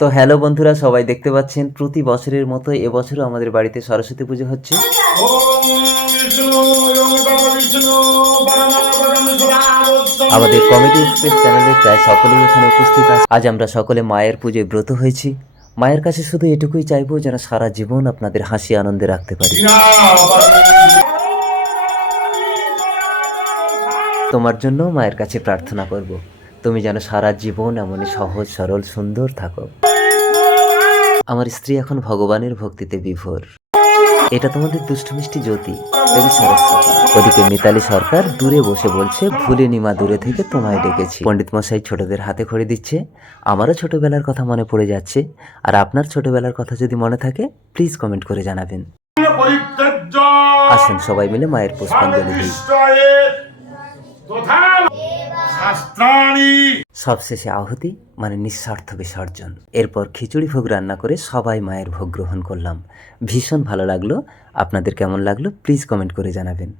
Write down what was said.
তো হ্যালো বন্ধুরা, সবাই দেখতে পাচ্ছেন প্রতি বছরের মতো এবছরও আমাদের বাড়িতে সরস্বতী পুজো হচ্ছে। আমাদের কমেডি এক্সপ্রেস চ্যানেলের প্রায় সকলেই এখানে উপস্থিত আছে। আজ আমরা সকলে মায়ের পুজোয় ব্রত হয়েছি। মায়ের কাছে শুধু এটুকুই চাইবো যেন সারা জীবন আপনাদের হাসি আনন্দে রাখতে পারি। তোমার জন্য মায়ের কাছে প্রার্থনা করব, তুমি যেন সারা জীবন এমনই সহজ সরল সুন্দর থাকো। আমার স্ত্রী এখন ভগবানের ভক্তিতে বিভোর। এটা তোমাদের দুষ্টু মিষ্টি জ্যোতি, দেবী সরস্বতী। ওদিকে মিতালি সরকার দূরে বসে বলছে, ভুলিনি মা, দূরে থেকে তোমায় ডেকেছি। পণ্ডিত মশাই ছোটদের হাতে খড়ি দিচ্ছে। আমারও ছোটবেলার কথা মনে পড়ে যাচ্ছে। আর আপনার ছোটবেলার কথা যদি মনে থাকে প্লিজ কমেন্ট করে জানাবেন। আসুন সবাই মিলে মায়ের পুষ্পাঞ্জলি দিই। সবশেষে আহুতি মানে নিঃস্বার্থ বিসর্জন। এরপর খিচুড়ি ভোগ রান্না করে সবাই মায়ের ভোগ গ্রহণ করলাম। ভীষণ ভালো লাগলো। আপনাদের কেমন লাগলো প্লিজ কমেন্ট করে জানাবেন।